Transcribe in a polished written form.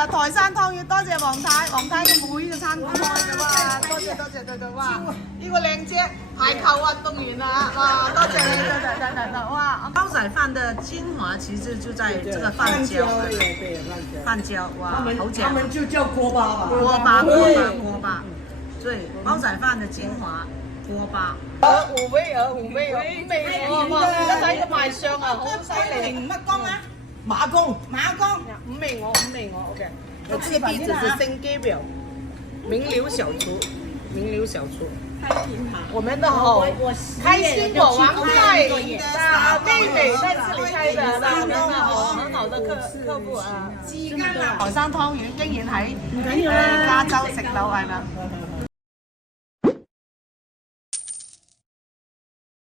謝台山湯圓，多謝黃太，黃太嘅妹嘅餐館開嘅哇，多謝對哇！呢個靚姐排球運動員啊，哇，多謝你，對哇！煲仔飯的精華其實就在這個飯焦，飯焦哇，好正。他們就叫鍋巴吧。鍋巴，對，煲仔飯的精華，鍋巴。五味哇！而家睇個賣相啊，好犀利。乜公啊？馬公五味我 OK。我這個弟子是聖蓋表，名流小廚。我們的好開心果王太的妹妹在這裡開的，我們的很好的客戶啊。台山湯圓竟然喺加州食到係咪？